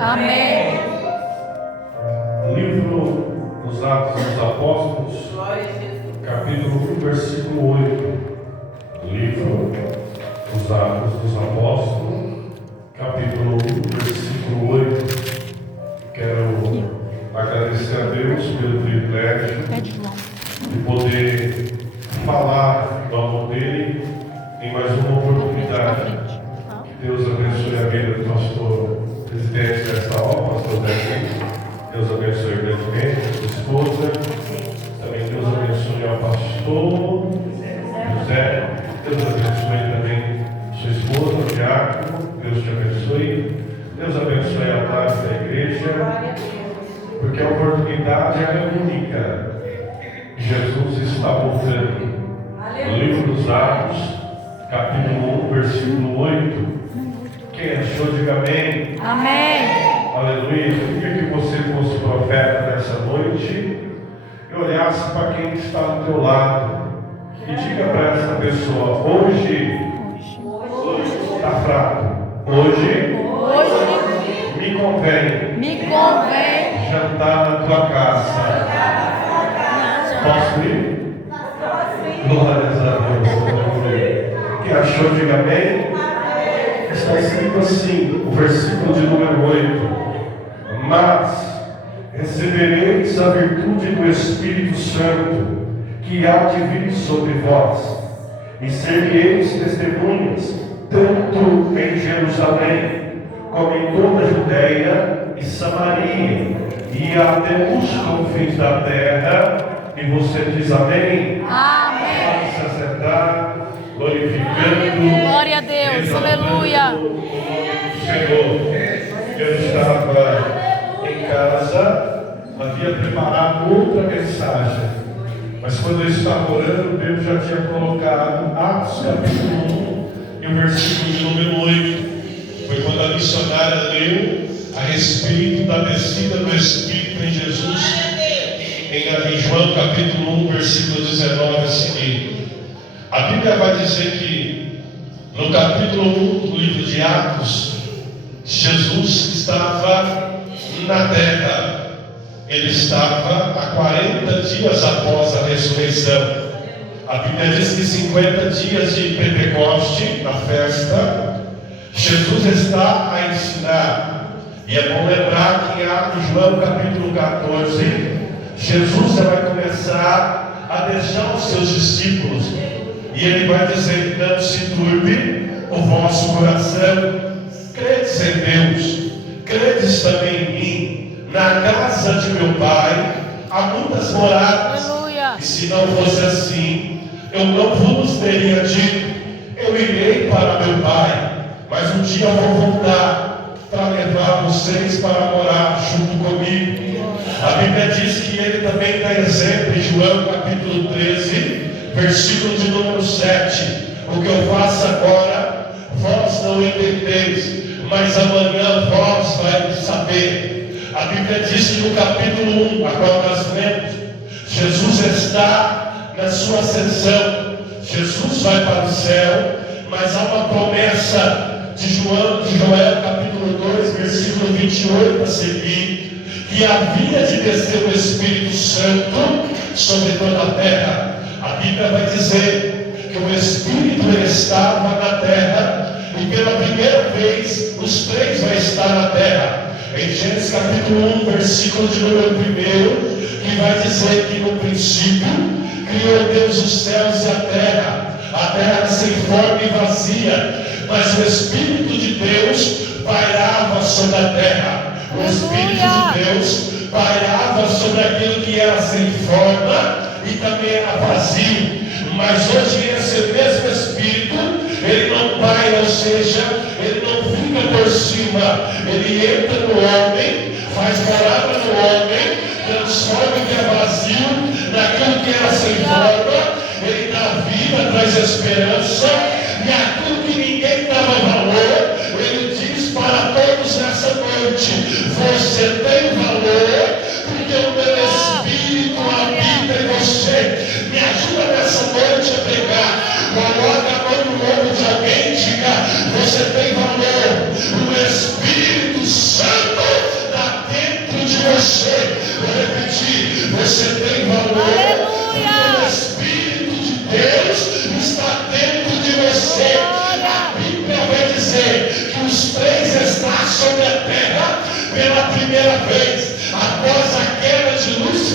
Amém. Livro dos Atos dos Apóstolos, capítulo 1, versículo 8. Livro dos Atos dos Apóstolos, capítulo 1, versículo 8. Quero agradecer a Deus pelo privilégio de poder falar do amor dele em mais uma oportunidade. Que Deus abençoe a vida do pastor presidente dessa obra, pastor Zé. Deus abençoe grandemente a sua esposa. Também Deus abençoe ao pastor José. Deus abençoe também sua esposa, Tiago. Deus te abençoe. Deus abençoe a paz da igreja. Porque a oportunidade é única. Jesus está voltando. No livro dos Atos, capítulo 1, versículo 8. Quem achou, diga amém. Amém. Aleluia. Eu queria que você fosse profeta nessa noite e olhasse para quem está do teu lado e diga para essa pessoa: hoje está fraco. Hoje me convém jantar na tua casa. Posso ir? Glórias a Deus. Quem achou, diga amém. Está escrito assim, o versículo de número 8: mas recebereis a virtude do Espírito Santo, que há de vir sobre vós, e sereis testemunhas, tanto em Jerusalém, como em toda a Judeia e Samaria, e até os confins da terra. E você diz amém? Amém. Pode se assentar, glorificando. Glória a Deus, aleluia. Senhor, eu estava em casa, havia preparado outra mensagem, mas quando eu estava orando, Deus já tinha colocado Atos capítulo 1 e o versículo de número 8. Foi quando a missionária leu a respeito da descida do Espírito em Jesus, em João capítulo 1, versículo 19 a seguir. A Bíblia vai dizer que no capítulo 1 do livro de Atos, Jesus estava na terra. Ele estava há 40 dias após a ressurreição. A Bíblia diz que 50 dias de Pentecoste, na festa, Jesus está a ensinar. E é bom lembrar que em João capítulo 14, Jesus vai começar a deixar os seus discípulos. E ele vai dizer: não se turbe o vosso coração. Credes em Deus, credes também em mim. Na casa de meu Pai há muitas moradas. Aleluia. E se não fosse assim, eu não vos teria dito: eu irei para meu Pai, mas um dia eu vou voltar para levar vocês para morar junto comigo. A Bíblia diz que ele também dá exemplo em João capítulo 13, versículo de número 7. O que eu faço agora, vós não entendeis, mas amanhã vós vai saber. A Bíblia diz que no capítulo 1, a qual nós lemos, Jesus está na sua ascensão. Jesus vai para o céu, mas há uma promessa de Joel capítulo 2, versículo 28 a seguir, que havia de descer o Espírito Santo sobre toda a terra. A Bíblia vai dizer que o Espírito estava na terra, e pela primeira vez os três vão estar na terra. Em Gênesis capítulo 1, versículo de número 1, que vai dizer que no princípio criou Deus os céus e a terra sem forma e vazia, mas o Espírito de Deus pairava sobre a terra. O Espírito de Deus pairava sobre aquilo que era sem forma e também era vazio. Mas hoje esse mesmo Espírito, ele não paira, ou seja, ele não fica por cima. Ele entra no homem, faz morada no homem, transforma o que é vazio naquilo que era sem forma. Ele dá vida, traz esperança, e aquilo que ninguém dava valor, ele diz para todos nessa noite: você tem valor, porque o meu Espírito habita em você. Me ajuda nessa noite a pregar. Coloca a mão no ombro de alguém e diga: você tem valor. O Espírito Santo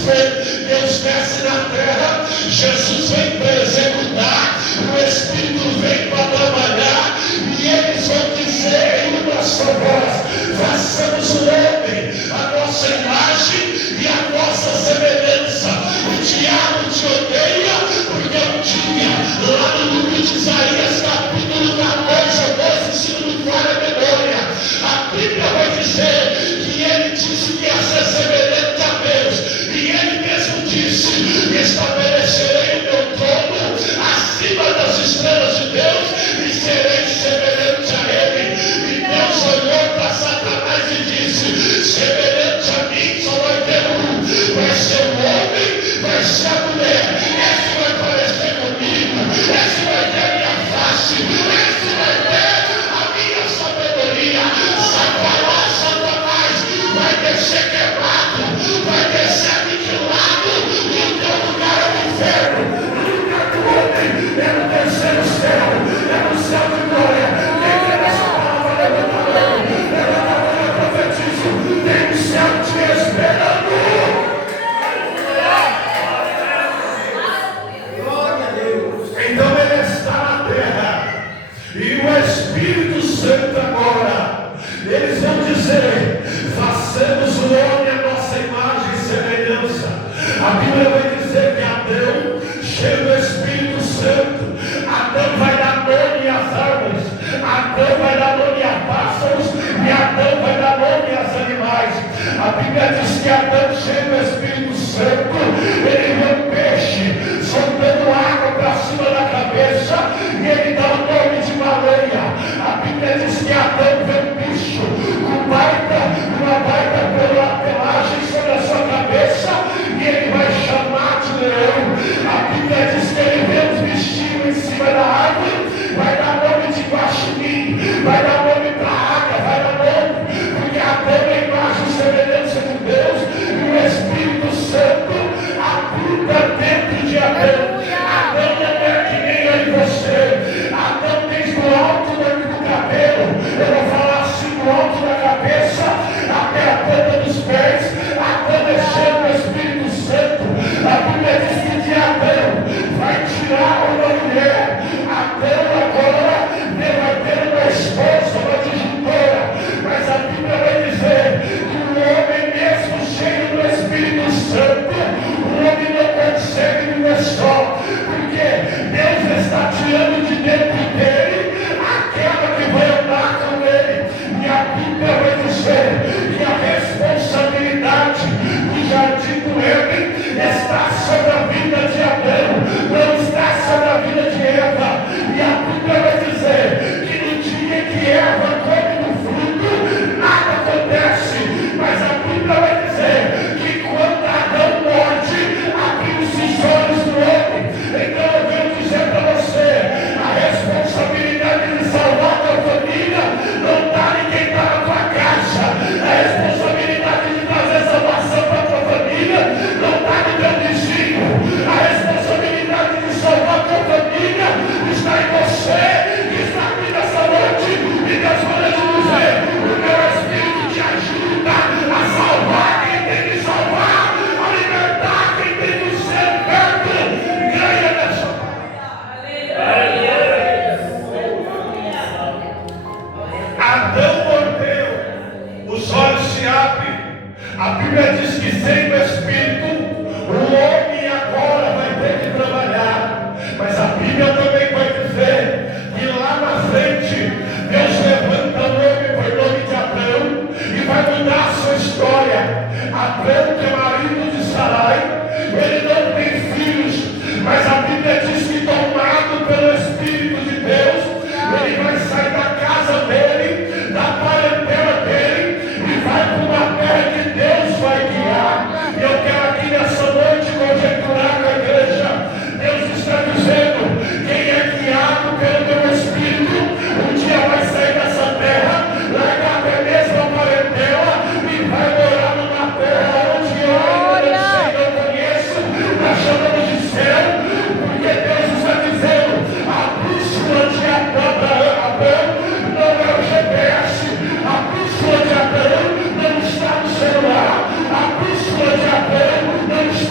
ver, Deus desce na terra, Jesus vem para executar, o Espírito vem para trabalhar, e eles vão dizer em uma só voz: façamos o homem a nossa imagem e a nossa semelhança. O diabo te odeia, porque um dia, lá no livro de Isaías, capítulo 14, 12, se não me falha a memória, a Bíblia vai dizer que ele disse que ia ser semelhante a Deus, e ele mesmo disse: estabelecerei o meu trono acima das estrelas de Deus e serei semelhante a ele. E Deus olhou para Satanás e disse: semelhante a mim só vai ter um, vai ser o homem, vai ser a mulher. Esse vai parecer comigo, esse vai ter a minha face, esse vai ter a minha sabedoria. Satanás vai descer quebrado, vai descer aniquilado, e o teu lugar é o inferno. O lugar do homem é no terceiro céu, é no céu de glória. Quem quer essa palavra, levanta a mão, levanta a mão e profetizo: tem o céu te esperando. Então ele está na terra, e o Espírito Santo agora, eles vão dizer: façamos o homem a nossa imagem e semelhança. A Bíblia vai dizer que Adão, cheio do Espírito Santo, Adão vai dar nome às árvores, Adão vai dar nome a pássaros, e Adão vai dar nome aos animais. A Bíblia diz que Adão, cheio do Espírito Santo, ele vê um peixe soltando água para cima da cabeça, e ele dá o nome de baleia. A Bíblia diz que Adão vê um bicho com uma baita pelagem sobre a sua cabeça, e ele vai chamar de leão. A Bíblia diz que ele vê os bichinhos em cima da árvore, vai dar nome de guaxinim, vai dar nome para a águia, vai dar nome, porque Adão é a imagem e semelhança de Deus, e o Espírito Santo habita dentro de Adão. Adão não é que nem eu e você. Adão desde o alto do cabelo, eu vou falar assim, do alto da cabeça até a ponta dos pés, Adão é cheio do Espírito Santo. A Bíblia diz que de Adão vai tirar uma mulher. Adão agora vai ter uma esposa, uma disjuntora, mas a Bíblia vai dizer que o homem mesmo cheio do Espírito Santo, o homem não consegue viver só, porque Deus está tirando de dentro dele aquela que vai andar com ele. E a Bíblia vai dizer que a responsabilidade do jardim do Éden está sobre a vida de Adão, não está sobre a vida de Eva. E a Bíblia vai dizer que no dia que Eva come do fruto, nada acontece, mas a Bíblia vai dizer que quando Adão morde, abriu-se os olhos do homem. Então eu venho dizer para você: a responsabilidade de salvar a tua família não está em quem está na tua casa. A responsabilidade de trazer salvação para a tua família não está no teu vizinho. A responsabilidade de salvar a tua família está em você, que está aqui nessa noite. E Deus manda te dizer: o meu Espírito te ajuda a salvar quem tem que salvar, a libertar quem tem que ser liberto. Ganha nessa Adão mordeu, os olhos se abrem. A Bíblia diz que sem o Espírito, o homem agora vai ter que trabalhar. Mas a Bíblia também vai dizer que lá na frente, Deus levanta o homem por nome de Abrão e vai mudar a sua história. Abrão, que é marido de Sarai, ele não tem filhos, mas a Bíblia diz que, tomado pelo Espírito de Deus, ele vai sair da casa dele, da parentela dele, e vai para uma terra que Deus vai guiar. E eu quero aqui nessa noite conjecturar com a igreja: Deus está dizendo: quem é guiado pelo meu Espírito, um dia vai sair dessa terra, largar até mesmo a parentela e vai morar numa terra onde eu ainda não sei, não conheço, nós chamamos de céu, porque Deus está dizendo: a bússola de Abraão não é o GPS, a bússola de Abraão não está no celular, a bússola de Abraão não está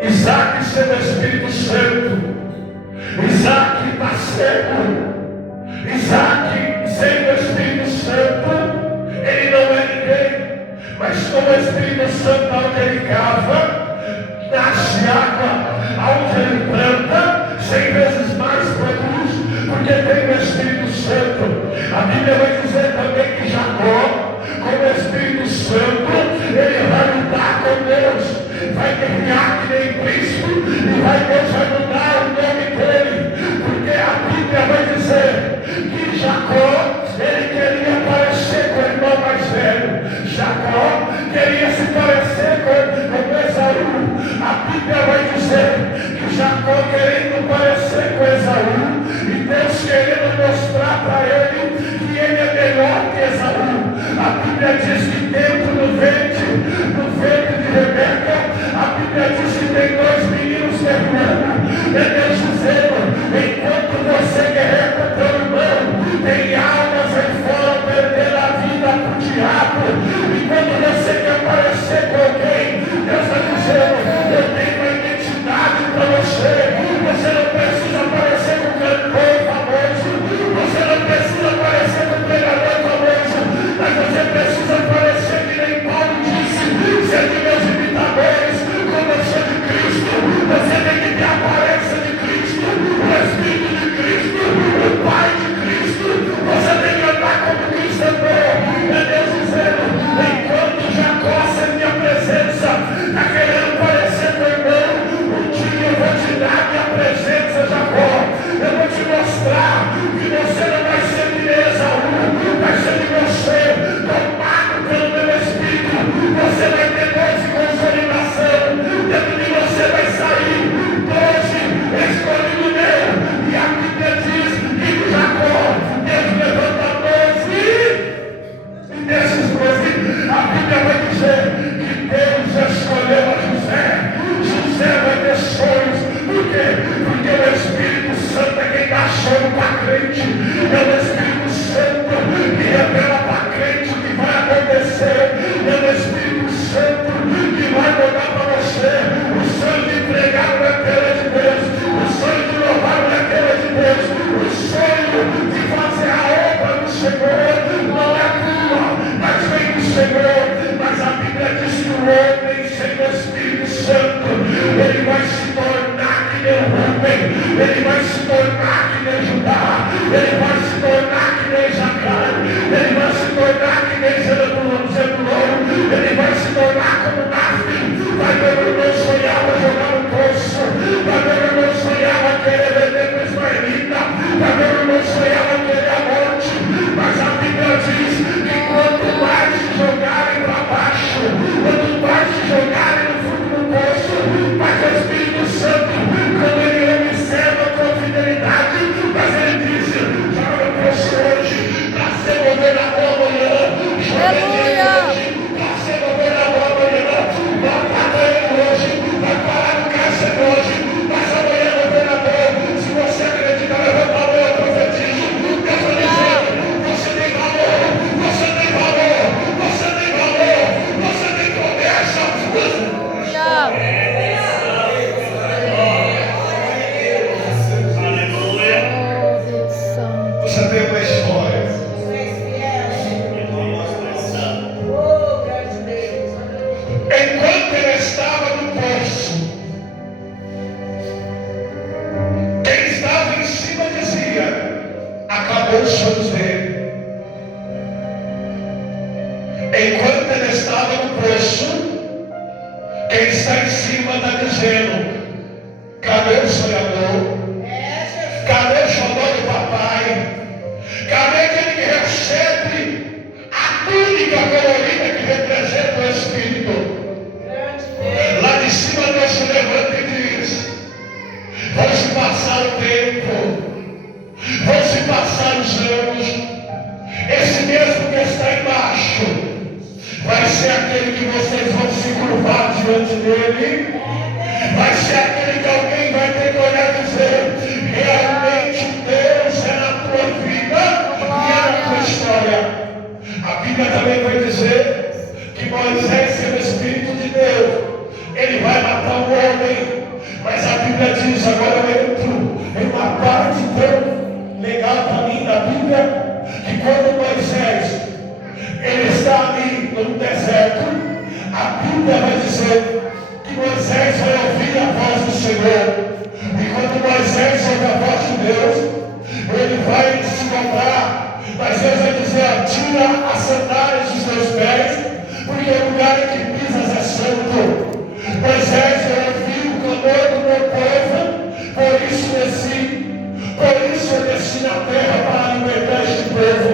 Isaac sem o Espírito Santo. Isaac está cego. Isaac sem o Espírito Santo, ele não é ninguém. Mas com o Espírito Santo, onde ele cava, nasce água. Onde ele planta, 100 vezes mais produz, porque tem o Espírito Santo. A Bíblia vai dizer também que Jacó, com o Espírito Santo, ele vai lutar com Deus. Vai guerrear que nem Cristo, e Deus vai mudar o nome dele, porque a Bíblia vai dizer que Jacó, ele queria parecer com o irmão mais velho. Jacó queria se parecer com Esaú. A Bíblia vai dizer que Jacó querendo parecer com Esaú, e Deus querendo mostrar para ele que ele é melhor que Esaú. A Bíblia diz que dentro do ventre de Rebeca, a Bíblia diz que tem 2 meninos guerreando. É Deus dizendo: enquanto você guerreia com teu irmão, tem almas aí fora perdendo a vida para o diabo. E quando você quer parecer com alguém, Deus está dizendo: eu tenho uma identidade para você. Você não precisa parecer com um cantor famoso, você não precisa parecer com um pregador famoso, mas você precisa parecer que nem Paulo disse: ser de meus imitadores, como eu sou de Cristo. Você tem que ter a aparência de Cristo, o Espírito de Cristo, o Pai de Cristo. Você tem que andar como Cristo andou. É Deus dizendo: enquanto Jacó, sem minha presença, está querendo parecer com o irmão, um dia eu vou te dar minha presença, Jacó. Eu vou te mostrar que você não vai ser de Esaú, vai ser de você, tomado pelo meu Espírito. Você vai ter 12 consolidação, dentro de você vai sair 12 escolhido meu. E a Bíblia diz que Jacó, Deus levanta 12, e desses 12, a Bíblia vai dizer que Deus escolheu a José. José vai ter sonhos. Por quê? Porque o Espírito Santo é quem dá sonho para crente. É o Espírito Santo que revela para crente o que vai acontecer. É o Espírito Santo que vai mandar para você o sonho de pregar na terra de Deus, o sonho de louvar na terra de Deus, o sonho de fazer a obra do Senhor. Não é tua, mas vem do Senhor. Mas a Bíblia diz que o homem sem o Espírito Santo, ele vai se tornar que nem Rubem, ele vai se tornar que nem Judá, ele vai se tornar que nem Jacó, ele vai se tornar que nem Zebulon, ele vai se tornar como Nafim. Vai ver o irmão sonhava jogar no poço, vai ver o irmão sonhava querer vender para Ismaelita, vai ver o irmão sonhava querer a morte. Mas a Bíblia diz que quanto mais se jogarem para baixo, quanto mais se jogarem no fundo do poço, mas o Espírito Santo, quando ele observa com fidelidade, mas ele diz: joga no poço hoje, para ser governador amanhã, joga hoje, para ser governador amanhã, vai matar ele hoje, vai parar no cárcere hoje, mas amanhã é governador. Se você acredita, levanta a mão, eu profetizo. Eu estou dizendo: você tem valor, você tem valor, você tem valor, você tem promessa. Você tem uma história. Enquanto ele estava no poço, quem estava em cima dizia: acabou os sonhos dele. Enquanto ele estava no poço, quem está em cima está dizendo: cadê o sonhador? Cadê o xodó do papai? Cadê aquele que recebe a túnica colorida que representa o Espírito? Lá de cima Deus se levanta e diz: vão se passar o tempo, vão se passar os anos, esse mesmo que está embaixo vai ser aquele que vocês vão se curvar diante dele, vai ser aquele que alguém vai ter que olhar e dizer: realmente Deus é na tua vida e é na tua história. A Bíblia também vai dizer que Moisés, pelo Espírito de Deus, ele vai matar um homem queridos, agora eu entro em uma parte tão legal para mim da Bíblia, que quando Moisés ele está ali no deserto, a Bíblia vai dizer que Moisés vai ouvir a voz do Senhor. E quando Moisés ouve a voz de Deus, ele vai se dobrar, mas Deus vai dizer: tira as sandálias dos teus pés, porque o lugar em que pisas é santo. Moisés ouviu o clamor do meu povo, por isso eu desci na terra para libertar este povo.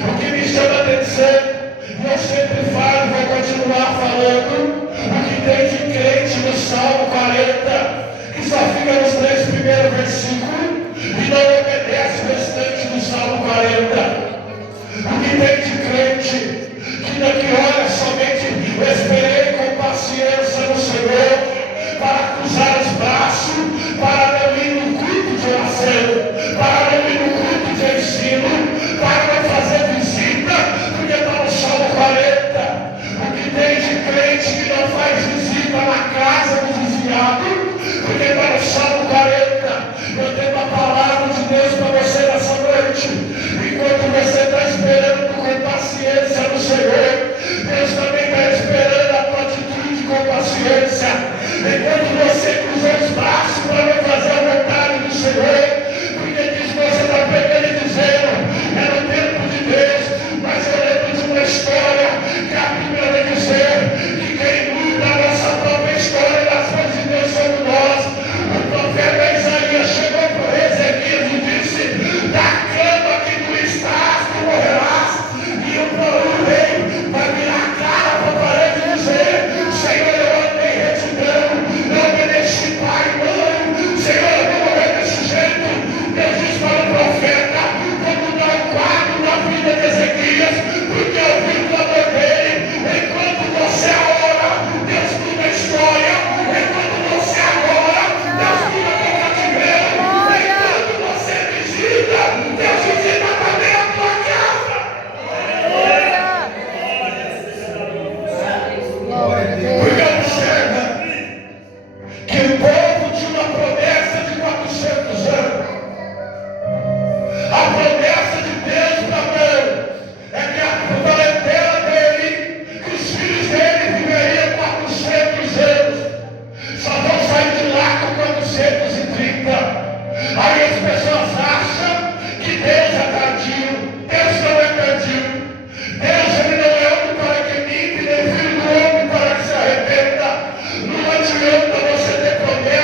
O que me chama a atenção, e eu sempre falo, vou continuar falando, o que tem de crente no Salmo 40, que só fica nos 3 primeiros versículos e não obedece o restante do Salmo 40. O que tem de crente que olha somente, eu esperei com paciência no Senhor para cruzar os braços, para não ir no culto de oração, para não ir no culto de ensino, para não fazer visita, porque está no Salmo 40. O que tem de crente que não faz visita na casa do vizinhado, porque está no Salmo 40. Eu tenho a palavra de Deus para você nessa noite. Enquanto você está esperando com paciência no Senhor, Deus também está esperando a tua atitude com paciência. Enquanto você cruza os braços para não fazer a vontade do Senhor, porque diz que você está pegando e dizendo: é no tempo de Deus. Mas eu lembro de uma história que a Bíblia vai dizer que quem muda a nossa própria história das coisas de Deus somos nós. O profeta Isaías chegou para o rei Ezequias e disse: da cama que tu estás, tu morrerás. E o rei vai virar a cara para a parede e dizer: Senhor, eu andei retidão, eu obedeci pai e mãe, Senhor, eu vou morrer desse jeito. Deus diz para o profeta: vou mudar o quadro na vida de Ezequias, porque eu vi o clamor dele. Enquanto você ora, Deus muda a história. Enquanto você ora, Deus muda o cativeiro. Enquanto você visita, Deus visita também a tua casa. Porque observa que o povo tinha uma promessa de 400 anos. A promessa de Deus para Abraão é que a parentela dele, que os filhos dele viveriam 400 anos. Só vão sair de lá com 430. Aí as pessoas acham que Deus é tardio. Deus não é tardio. Deus ele não é homem para que minta, nem filho do homem para que se arrependa. Não adianta você ter promessa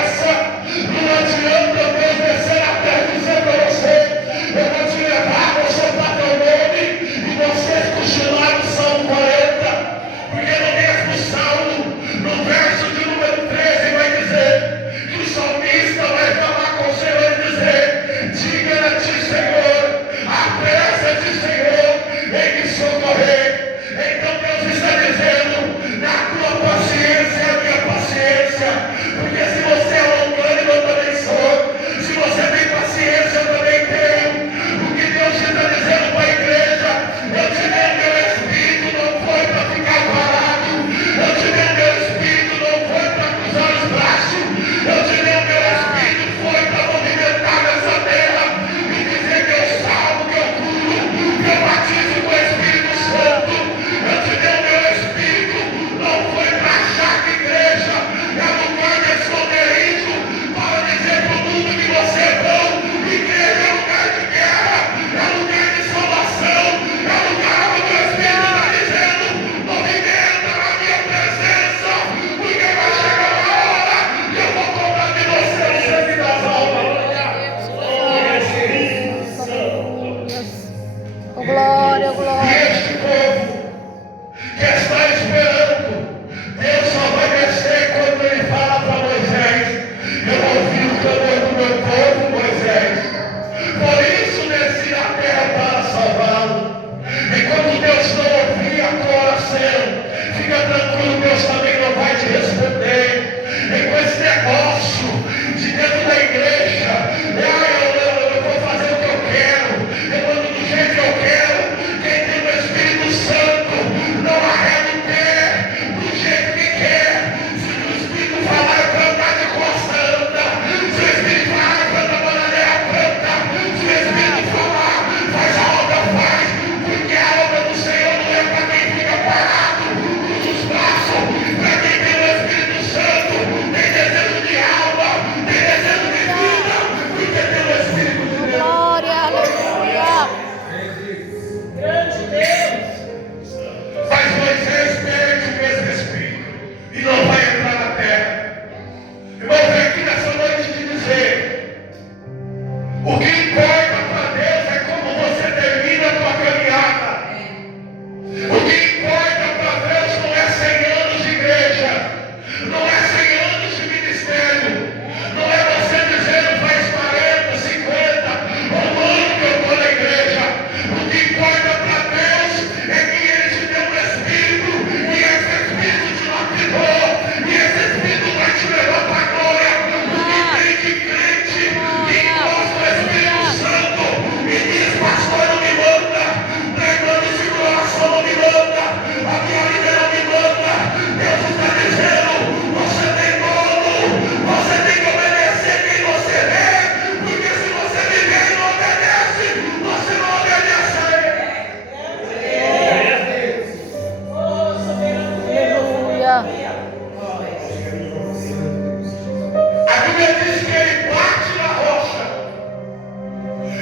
Bíblia diz que ele bate na rocha.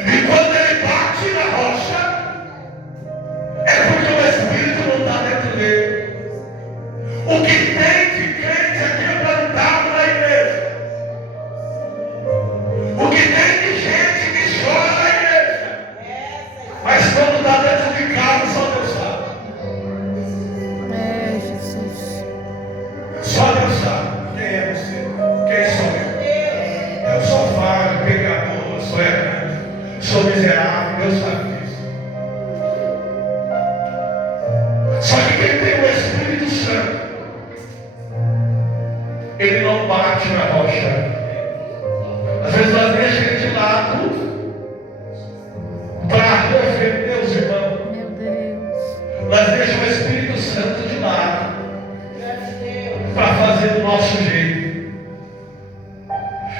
E quando ele bate na rocha, é porque o Espírito não está dentro dele. O que tem de crente aqui é plantado na igreja. O que tem de gente que chora na igreja. Mas quando está dentro de casa, só Deus sabe. É, Jesus. Só Deus sabe. Quem é você? Quem sou eu? Eu sou falho, pecador, sou errante, sou miserável, Deus sabe disso. Só que quem tem o Espírito Santo, ele não bate na rocha. Às vezes nós deixamos ele de lado para ofender os irmãos. Meu Deus. Nós deixamos o Espírito Santo de lado para fazer do nosso jeito.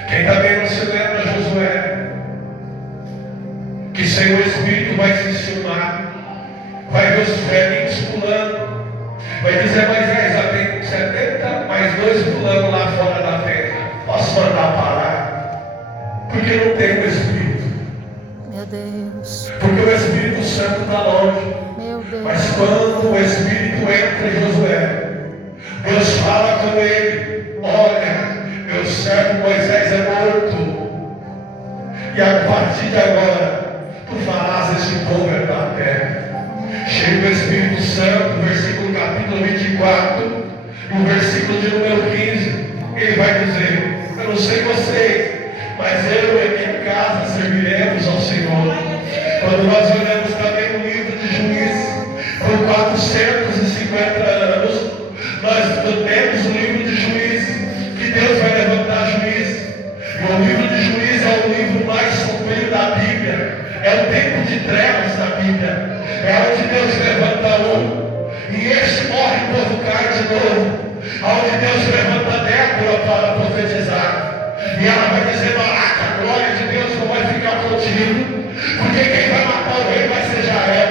Quem também não se lembra, Josué, que sem o Espírito vai se enciumar, vai ver os velhinhos pulando, vai dizer: Moisés, já tem 70, mais 2 pulando lá fora da tenda. Posso mandar parar? Porque não tem o Espírito. Meu Deus. Porque o Espírito Santo está longe. Meu Deus. Mas quando o Espírito entra em Josué, Deus fala com ele: olha, meu servo Moisés é morto, e a partir de agora tu farás esse povo herdar a terra. Chega o Espírito Santo, versículo capítulo 24, e o versículo de número 15, ele vai dizer: eu não sei vocês, mas eu e minha casa serviremos ao Senhor. Quando nós olhamos também no livro de Juízes, por 450 anos, nós temos o livro de Juízes, que Deus vai levantar juízes. E o livro de Juízes é o livro mais sombrio da Bíblia, é o tempo de trevas da Bíblia, é onde Deus levanta um, e este morre, o povo cai de novo, onde Deus levanta Débora para profetizar, e ela vai dizer: Baraca, a glória de Deus não vai ficar contigo, porque quem vai matar o rei vai ser Jael.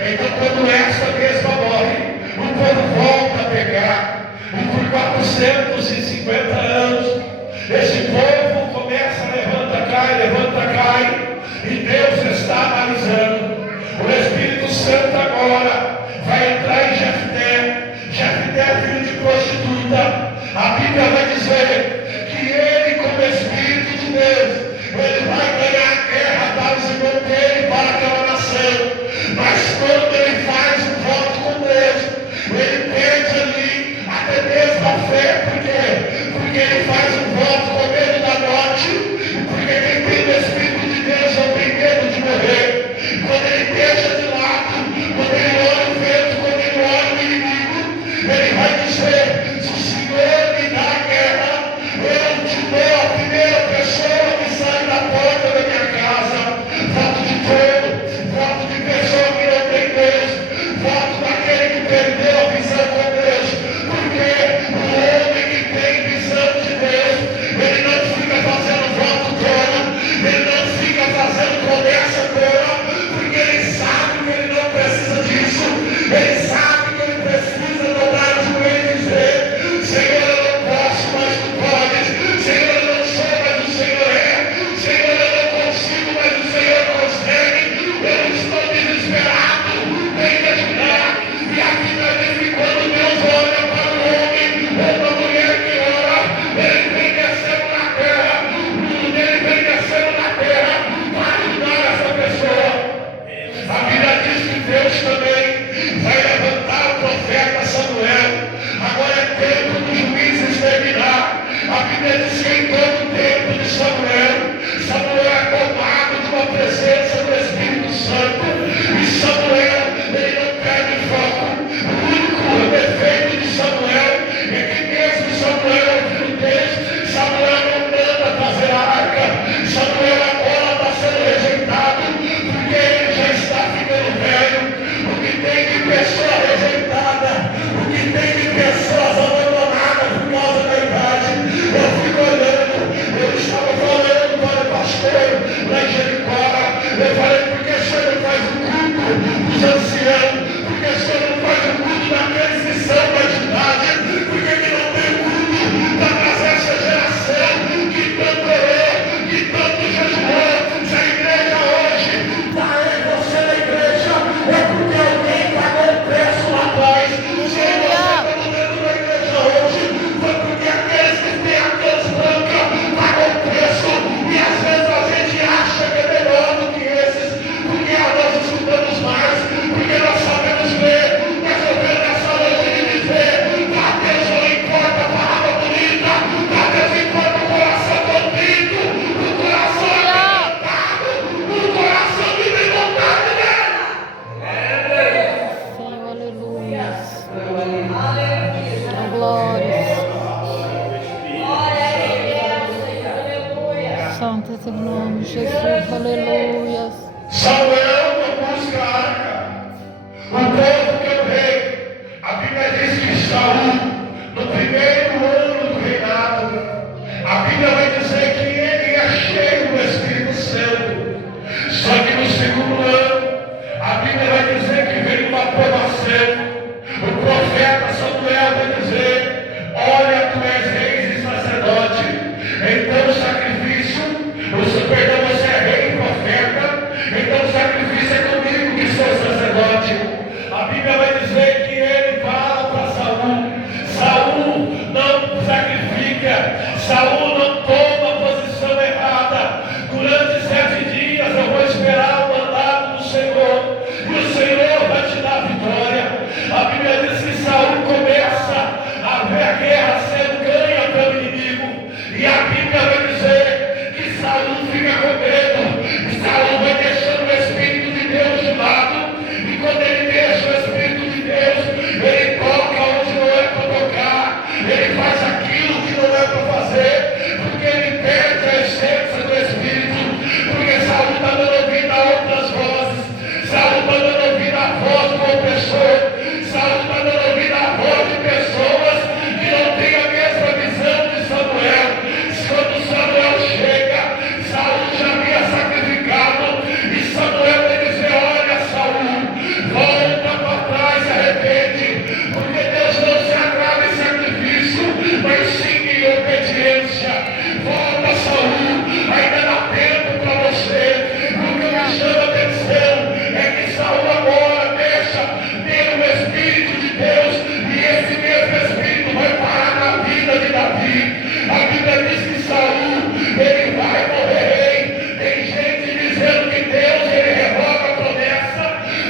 Então, quando esta mesma morre, o povo volta a pecar, e por 450 anos, esse povo começa a levanta, cai, e Deus está analisando. O Espírito Santo agora vai entrar em Jefté. Jefté é filho de prostituta. A Bíblia vai dizer que ele, como Espírito de Deus, ele vai ganhar a guerra para os irmãos dele, para aquela nação. Mas quando ele faz um voto com Deus, ele perde ali até mesmo a fé. Por quê? Porque ele faz um voto com medo da morte. Porque quem tem o Espírito de Deus não tem medo de morrer. Quando ele deixa de lado, quando ele olha o vento, quando ele olha o inimigo, ele vai dizer: se o Senhor me dá a guerra, eu te dou a primeira pessoa que sai da porta da minha casa. Voto de touro, voto de pessoa que não tem Deus, voto daquele que perdeu a visão com Deus. Porque o homem que tem visão de Deus, ele não fica fazendo voto touro, ele não fica fazendo promessa tola, porque ele sabe que ele não precisa disso. Ele sabe que ele precisa dobrar os joelhos e dizer: Senhor, eu não posso, mas tu podes. Senhor, eu não sou, mas o Senhor é. Senhor, eu não consigo, mas o Senhor consegue. Eu estou desesperado, vem me ajudar. E a Bíblia diz que quando Deus olha para o homem ou uma mulher que ora, ele vem descendo na terra, ele vem descendo na terra para ajudar essa pessoa. A Bíblia diz que Deus também vai levantar o profeta Samuel. Agora é tempo dos juízes terminar. A Bíblia diz que em todo o tempo de Samuel, Samuel é tomado de uma presença do Espírito Santo. E Samuel, ele não perde foco. O único defeito de Samuel é que mesmo Samuel é filho de Deus, Samuel não manda trazer a arca. Samuel agora está sendo rejeitado, porque ele já está ficando velho. O que tem de pessoa rejeitada, o que tem de pessoas abandonadas por causa da idade, eu fico olhando. Eu estava falando teu nome, Jesus, aleluia. Samuel não busca a arca. O povo que eu rei. A Bíblia diz que Saul, no primeiro ano do reinado, a Bíblia vai dizer que ele é cheio do Espírito Santo. Só que no segundo ano, a Bíblia vai dizer que veio uma provação. O profeta Samuel vai dizer: olha, tu és rei e sacerdote. Então o sacrifício, perdão, você é rei e profeta. Então o sacrifício é comigo que sou sacerdote. A Bíblia vai dizer que ele fala para Saul. Saul não sacrifica. Saul não toma posição errada. Durante 7 dias eu vou esperar o mandado do Senhor. E o Senhor vai te dar vitória. A Bíblia diz que Saul começa a ver a guerra sendo ganha pelo inimigo. E a Bíblia vai dizer que Saul fica com medo. E Saul vai deixando o Espírito de Deus de lado. E quando ele deixa o Espírito de Deus, ele toca onde não é para tocar. Ele faz aquilo que não é para fazer. Porque ele perde a essência do Espírito. Porque Saul está dando ouvido a outras vozes. Saul está dando ouvido a voz do opressor. Saul está dando ouvido a voz de pessoas que não têm a mesma visão de Samuel. Quando Samuel chega, Saul já havia sacrificado. E Samuel vai dizer: olha, Saul, volta para trás, se arrepende. Porque Deus não se agrada em sacrifício, mas sim em obediência. Volta, Saul, ainda dá tempo para você. O que me chama a atenção é que Saul agora deixa ter o Espírito de Deus, e esse mesmo Espírito vai parar na vida de Davi. A Bíblia diz que Saul, ele vai morrer rei. Tem gente dizendo que Deus, ele revoga a promessa.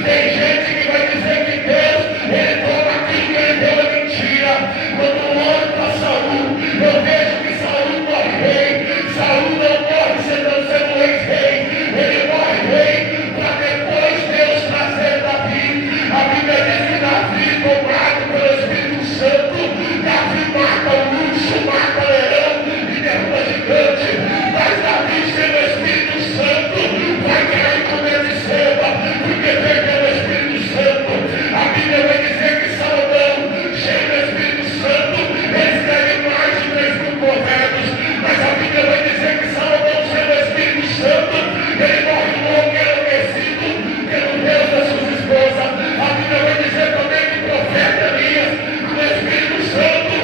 Tem gente que vai dizer que Deus, ele toma aquilo que ele deu é mentira. Quando eu olho para Saul, eu vejo que Saul morre rei. Saul não morre sendo ex-rei. Ele morre rei para depois Deus trazer Davi. A Bíblia diz que Davi, tomado pelo Espírito Santo, Davi mata o urso, mata o leão e derruba gigante. Mas Davi, sendo o Espírito Santo, vai querer comer de ceba, porque perdeu o Espírito Santo. A Bíblia vai dizer que Salomão, cheio do Espírito Santo, ele escreve mais de 3.000 provérbios. Mas a Bíblia vai dizer que Salomão, cheio do Espírito Santo, ele morre louco e enlouquecido pelo Deus da sua esposa. A Bíblia vai dizer também que o profeta Elias, com o Espírito Santo,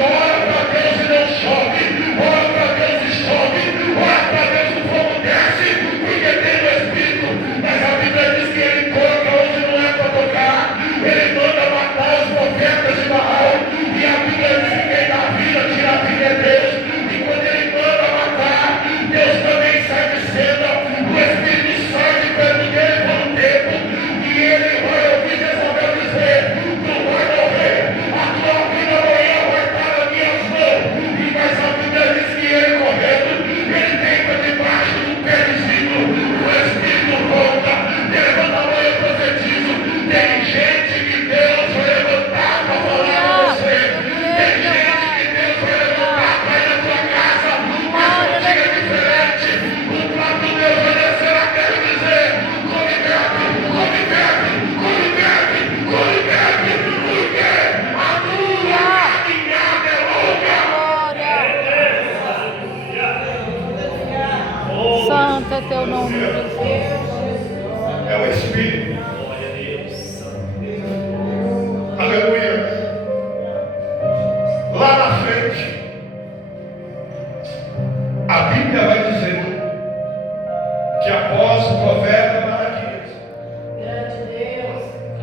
ora para Deus e não chove, ora para Deus e chove, ora para Deus e o fogo desce, porque tem o Espírito. Mas a Bíblia diz que ele toca onde não é para tocar. Ele manda matar os profetas de Baal. E a Bíblia diz que quem dá vida tira a vida é Deus. E quando ele manda matar, Deus também sai de cena. O Espírito sai de perto dele por um tempo. E ele vai ouvir Jezabel dizer: tu vai morrer, a tua vida amanhã vai estar nas minhas mãos. E mas a Bíblia diz que ele correndo, ele deita debaixo do perizinho. O Espírito volta, levanta a mão e profetizo. Tem gente que Deus vai levantar para falar com você. Tem gente que Deus vai levantar para ir na tua casa. Mas não diga diferente. O próprio Deus vai descer na terra e dizer: come bebe, come bebe, come bebe, come bebe, porque a tua caminhada é longa. Santo é teu nome, Jesus. É o Espírito. Aleluia. Lá na frente, a Bíblia vai dizer que após o profeta Malaquias,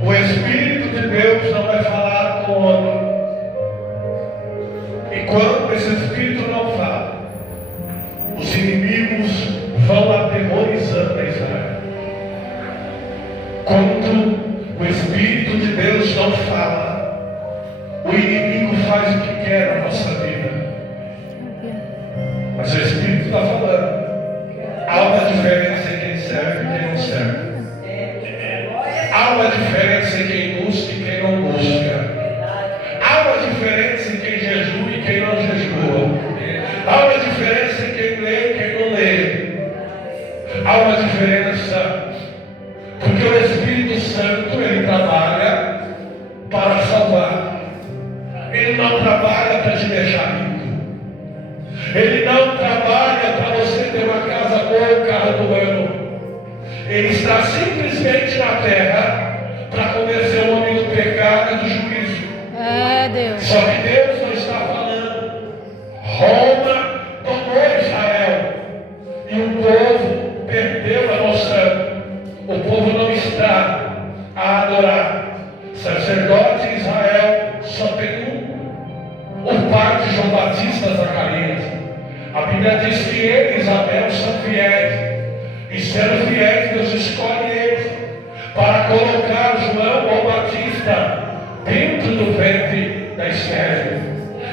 o Espírito de Deus não vai falar com o homem. E quando esse Espírito não fala, os inimigos vão aterrorizando a Israel. Quando o Espírito de Deus não fala, o inimigo faz o que quer na nossa vida. Mas o Espírito está falando. Há uma diferença em quem serve e quem não serve. Há uma diferença em quem busca e quem não busca. Há uma diferença em quem jejua e quem não jejua. Há uma diferença em quem lê e quem não lê. há uma diferença, porque o Espírito Santo, ele trabalha para salvar. Ele não trabalha para te deixar rico. Ele não trabalha para você ter uma casa boa, um carro do ano. Ele está simplesmente na terra para convencer o homem do pecado e do juízo. É, Deus. Só que Deus não está falando. Roma tomou Israel e o povo perdeu a noção. O povo não está a adorar. Sacerdote em Israel só tem um. O pai de João Batista, Zacarias. A Bíblia diz que ele e Isabel são fiéis. E sendo fiéis, Deus escolhe eles para colocar João ou Batista dentro do ventre da estéril.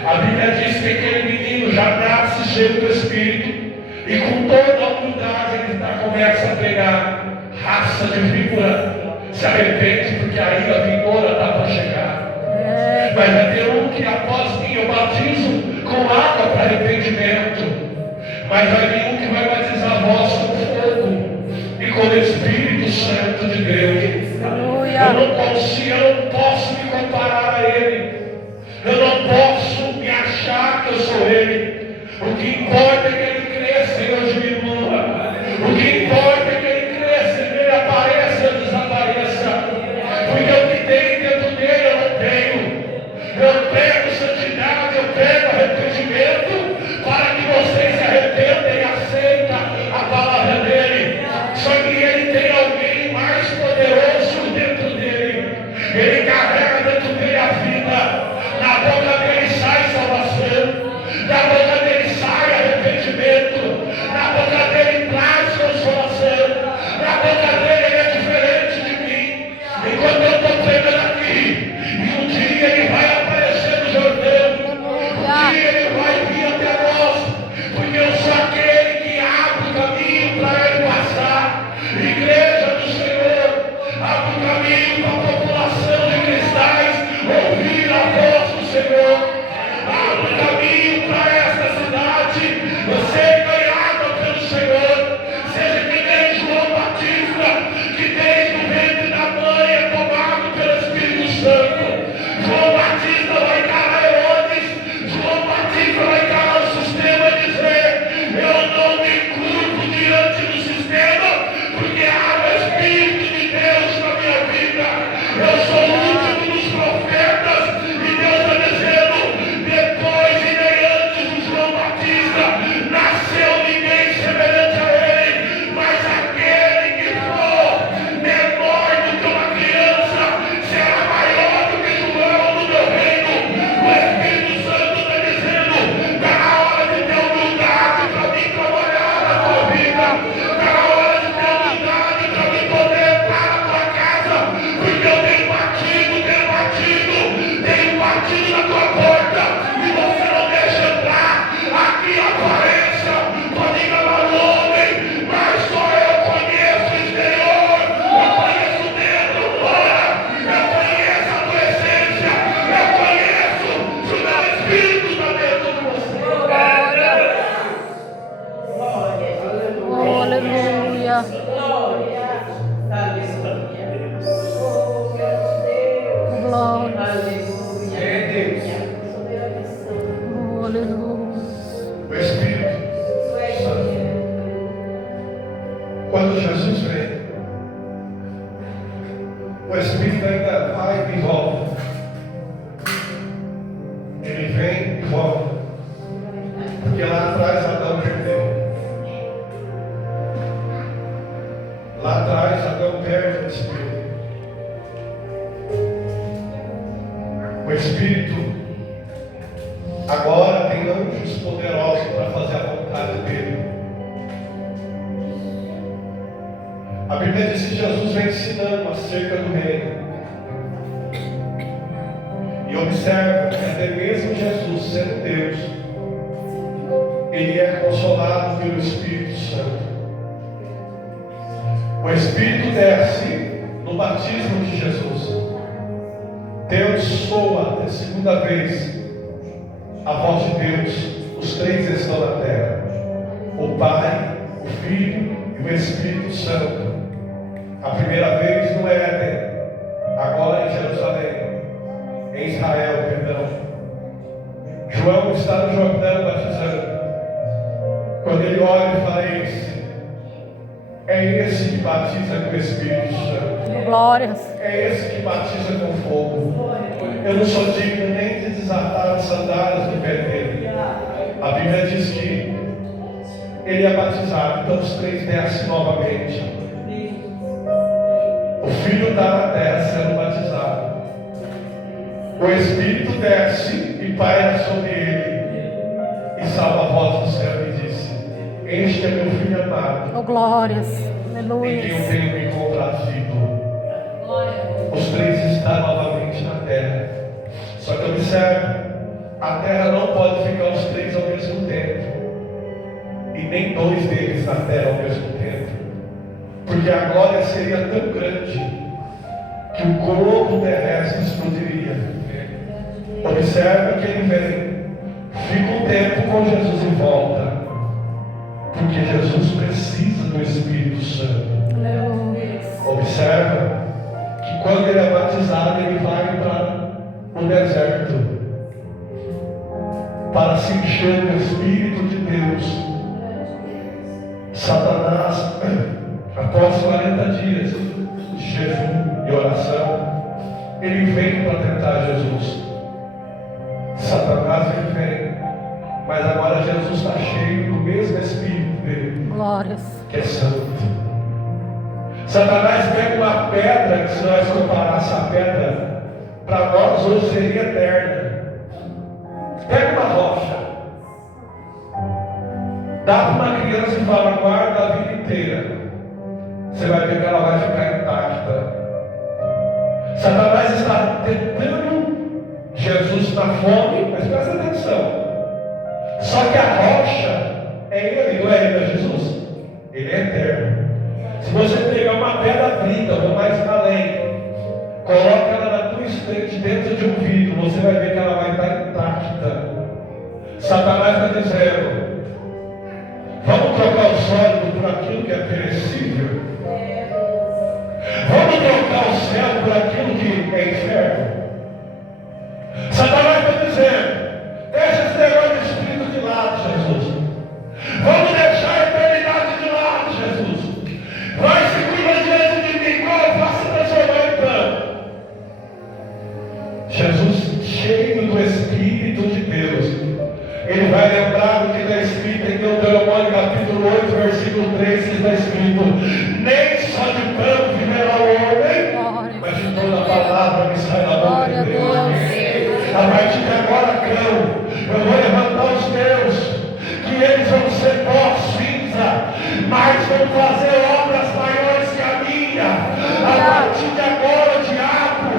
A Bíblia diz que aquele menino já nasce cheio do Espírito e com toda a humildade ele começa a pregar: raça de víbora, se arrepende porque a ira vindoura está para chegar. Mas vai ter um que após mim eu batizo com água para arrependimento. Mas vai vir um que vai batizar vós com fogo e com o Espírito Santo de Deus. Eu não posso me comparar a Ele. Eu não posso me achar que eu sou Ele. O que importa é que Ele cresça e eu diminua. O que importa é que Ele cresça e Ele apareça e eu desapareça. Porque o que tem dentro dele eu não tenho. Eu pego santidade, eu pego arrependimento para que vocês se arrependam e aceitem a palavra dele. Só que ele tem alguém mais poderoso dentro dele. Ele carrega dentro dele a vida. Na boca dele sai salvação. Na boca dele sai arrependimento. Na boca dele traz consolação. Na boca dele ele é diferente de mim. Enquanto eu estou pregando aqui, e um dia ele vai aparecer no Jordão. Um dia ele vai vir até nós. Porque eu sou aquele que abre o caminho para ele passar. Igreja do Senhor, abre o caminho para a população de cristais ouvir a voz do Senhor. Abre o caminho para esta cidade ser ganhada pelo Senhor. Seja que nem João Batista, que desde o ventre da mãe é tomado pelo Espírito Santo. João Batista vai encarar Herodes. João Batista vai encarar o sistema e dizer: eu não me curvo diante do sistema, porque há o Espírito de Deus na minha vida. Eu sou o último dos profetas e Deus está dizendo: depois e nem antes do João Batista nasceu ninguém semelhante a ele, mas aquele que for menor do que uma criança será maior do que João no meu reino. O Espírito Santo está dizendo: está na hora de ter humildade para mim trabalhar na tua vida. Está na hora de ter humildade para mim poder entrar na tua casa, porque eu tenho batido na tua porta e você não deixa entrar. Aqui apareça, pode enganar o homem, mas só eu conheço o exterior, eu conheço dentro, fora, eu conheço a tua essência, eu conheço se o meu Espírito está dentro de você. Oh, aleluia. Glória. Oh, aleluia. O Espírito Santo. Quando Jesus vem, o Espírito ainda vai e volta. Ele vem e volta. Porque lá atrás Adão perdeu. Lá atrás Adão perde o Espírito. O Espírito agora tem anjos poderosos para fazer a vontade dele. A Bíblia diz que Jesus vem ensinando acerca do reino. E observa que até mesmo Jesus, sendo Deus, ele é consolado pelo Espírito Santo. O Espírito desce no batismo de Jesus. Deus soa a segunda vez a voz de Deus. Os três estão na terra: o Pai, o Filho e o Espírito quando ele olha e fala isso, é esse que batiza com o Espírito Santo. Glórias. É esse que batiza com fogo. Eu não sou digno nem de desatar as sandálias do pé dele. A Bíblia diz que ele é batizado, então os três descem novamente. O Filho está na terra sendo batizado. O Espírito desce e paira sobre ele. E salva a voz do céu e disse: este é meu Filho amado, Oh, glórias. em quem eu Aleluia. tenho me comprazido. Os três estão novamente na terra. Só que observe, a terra não pode ficar os três ao mesmo tempo. E nem dois deles na terra ao mesmo tempo. Porque a glória seria tão grande que o globo terrestre explodiria. Observe que ele vem, fica um tempo com Jesus em volta, porque Jesus precisa do Espírito Santo. Aleluia. Observa que quando ele é batizado, ele vai para o deserto para se encher do Espírito de Deus. Satanás, após 40 dias de jejum e oração, ele vem para tentar Jesus. Satanás ele vem, mas agora Jesus está cheio do mesmo Espírito dele, Glórias. que é santo. Satanás pega uma pedra, que se nós comparar essa pedra, para nós hoje seria eterna. Pega uma rocha, dá para uma criança e fala: guarda a vida inteira. Você vai ver que ela vai ficar intacta. Satanás está tentando Jesus na fome, mas presta atenção. Só que a rocha é ele, não é ele, é Jesus. Ele é eterno. Se você pegar uma pedra brita, ou mais além, coloca ela na tua estante dentro de um vidro, você vai ver que ela vai estar intacta. Satanás está dizendo: vamos trocar o sólido por aquilo que é perecível. Vamos trocar o céu por aquilo que é inferno. Satanás está dizendo: deixa esse negócio de espírito de lado, Jesus. Vamos deixar a eternidade de lado, Jesus. Vai se cuida diante de mim, qual eu faço transformar então? Jesus, cheio do Espírito de Deus, ele vai lembrar do que está escrito em Deuteronômio capítulo 8, versículo 3, que está escrito: nem só de pão viverá o homem, mas de toda a palavra que sai da boca de Deus. A partir de agora, crão, eu vou levantar os teus, que eles vão ser pó, cinza, mas vão fazer obras maiores que a minha. A partir de agora, diabo,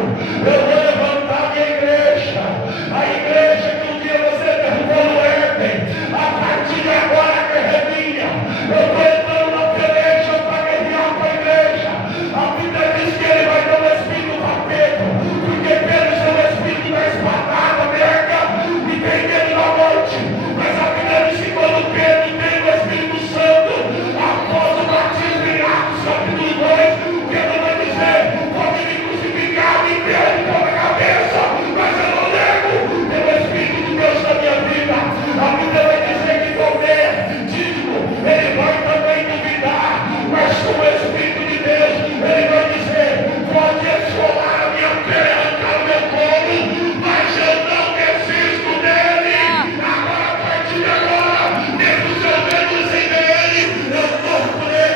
eu vou levantar a minha igreja, a igreja que um dia você derrubou no Éden. A partir de agora, a guerra é minha. Eu estou entrando na peleja para guerrear com a igreja. A Bíblia diz que ele vai dar um espírito para Pedro, porque Pedro é o espírito da espadada, merda, e tem medo da morte. Mas a Bíblia diz que quando Pedro tem o Espírito Santo, após o batismo em Atos capítulo 2, Pedro vai dizer: pode me crucificar, me prende pela cabeça, mas eu não nego pelo Espírito de Deus na minha vida. A Bíblia vai dizer que Tomé, dízimo, ele vai também duvidar, mas com o Espírito de Deus, ele vai dizer: pode esfolar a minha pele, arrancar o meu couro, mas eu não desisto dele. Agora, a partir de agora, mesmo se eu vejo sem ele, eu corro por ele.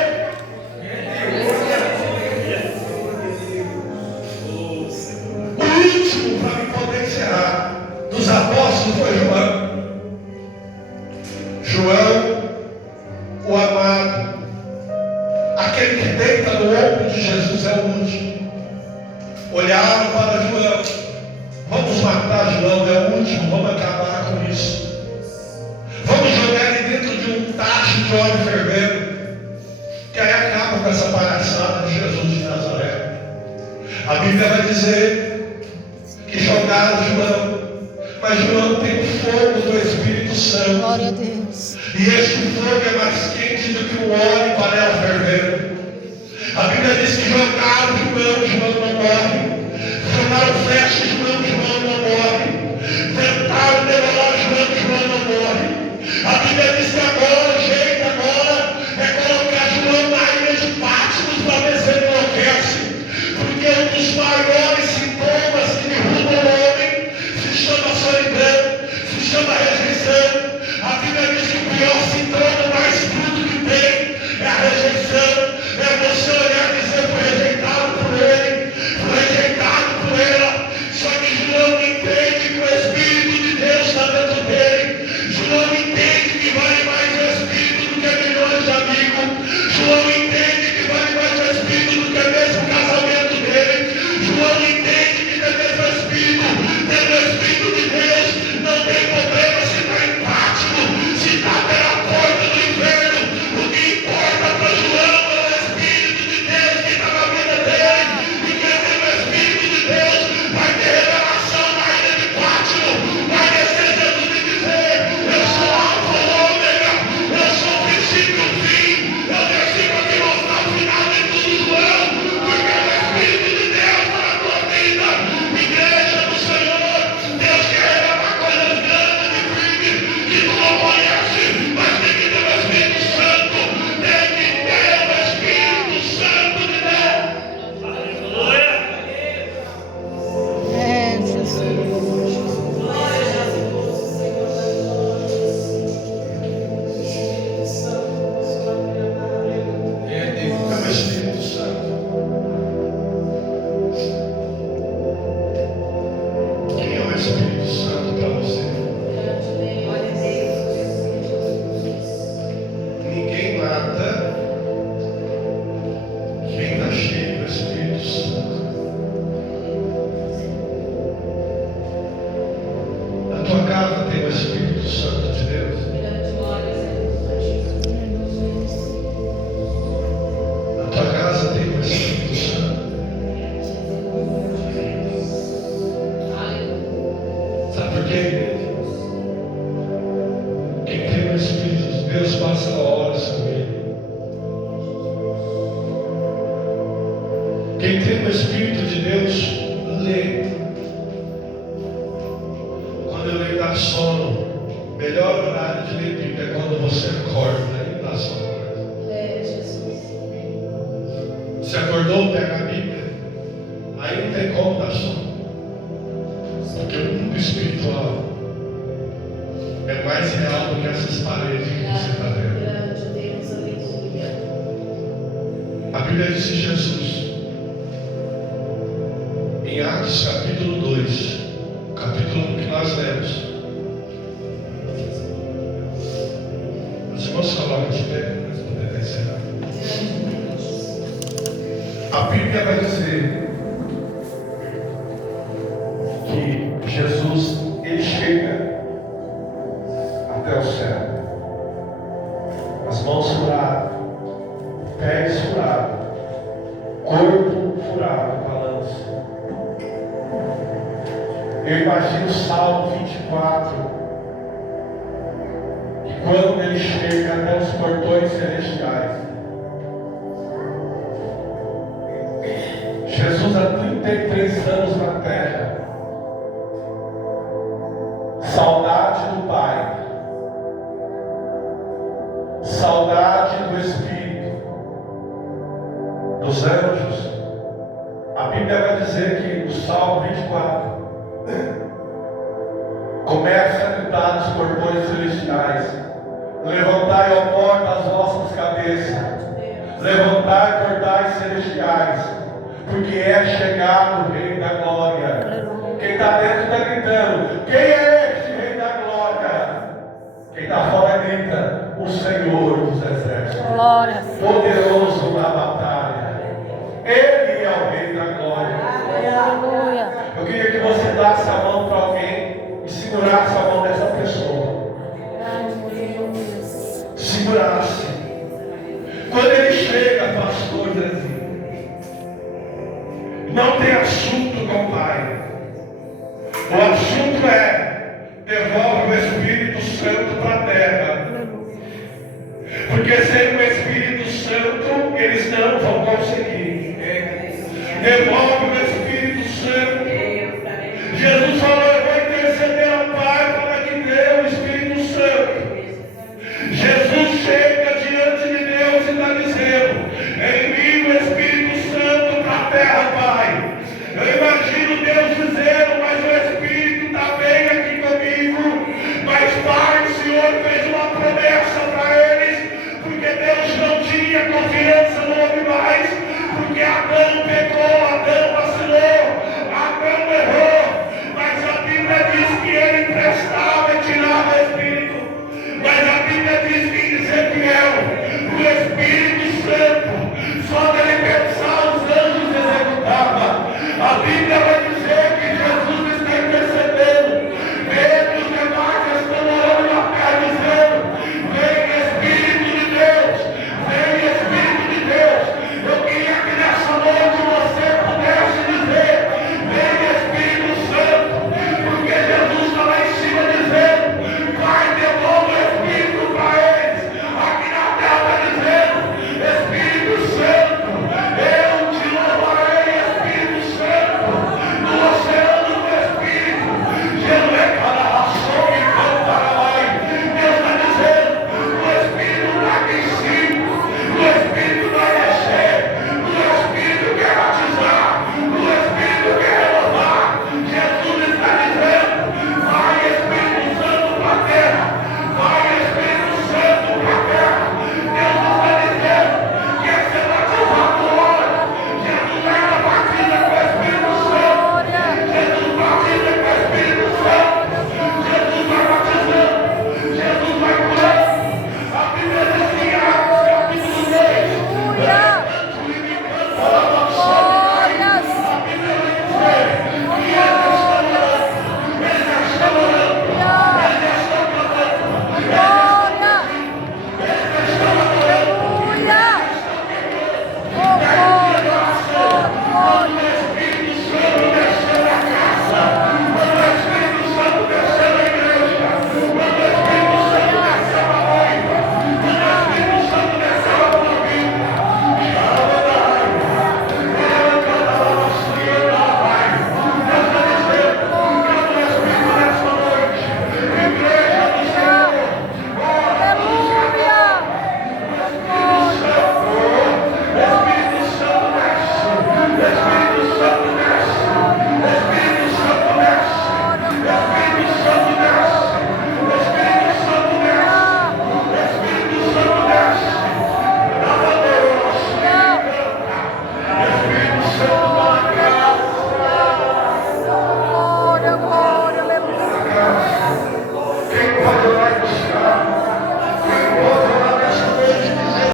O último, para me poder encerrar, dos apóstolos foi João. João, o amado, aquele que deita no ombro de Jesus, é o último. Olharam para João: vamos matar João, é o último, vamos acabar com isso. Vamos jogar ele dentro de um tacho de óleo fervendo, que aí acaba com essa palhaçada de Jesus de Nazaré. A Bíblia vai dizer que jogaram João, mas João tem o fogo do Espírito Santo. Glória a Deus. E este fogo é mais quente do que o óleo em panela fervendo. A Bíblia diz que jogaram João, João não morre. Jogaram flecha, João não morre. Tentaram devorar João não morre. A Bíblia diz que agora o jeito Deus passa horas com ele. Quem tem o Espírito de Deus, lê. Quando ele dá sono, melhor horário de ler Bíblia é quando você acorda, ele dá sono. Você acordou, pega a Bíblia, aí não tem como dar sono. Porque o mundo espiritual é mais real do que essas paredes que você está vendo. A Bíblia diz que Jesus, em Atos capítulo 2, capítulo 1 que nós lemos, os irmãos colocam de pé, mas poder encerrar. A Bíblia vai dizer que Jesus, ele chega até o céu, as mãos furadas, pés furados, corpo furado com a lança. Eu imagino o Salmo 24, que quando ele chega até os portões celestiais, Jesus há 33 anos na terra, saudade do Pai, saudade do Espírito, dos anjos. A Bíblia vai dizer que o Salmo 24 começa a gritar nos portões celestiais: levantai, ó porta, as vossas cabeças, levantai, portais celestiais, porque é chegado o Rei da Glória. Quem está dentro está gritando: quem é este Rei da Glória? Quem está fora grita: o Senhor dos Exércitos, Glória. poderoso na batalha. Ele é o Rei da Glória. Aleluia. Eu queria que você desse a mão para alguém e segurasse a mão dessa pessoa. Segurasse. Quando ele chega, pastor Zezinho, não tem assunto com o Pai. O assunto é: devolve o Espírito Santo para a terra. Porque sem o Espírito Santo eles não vão conseguir. Devolve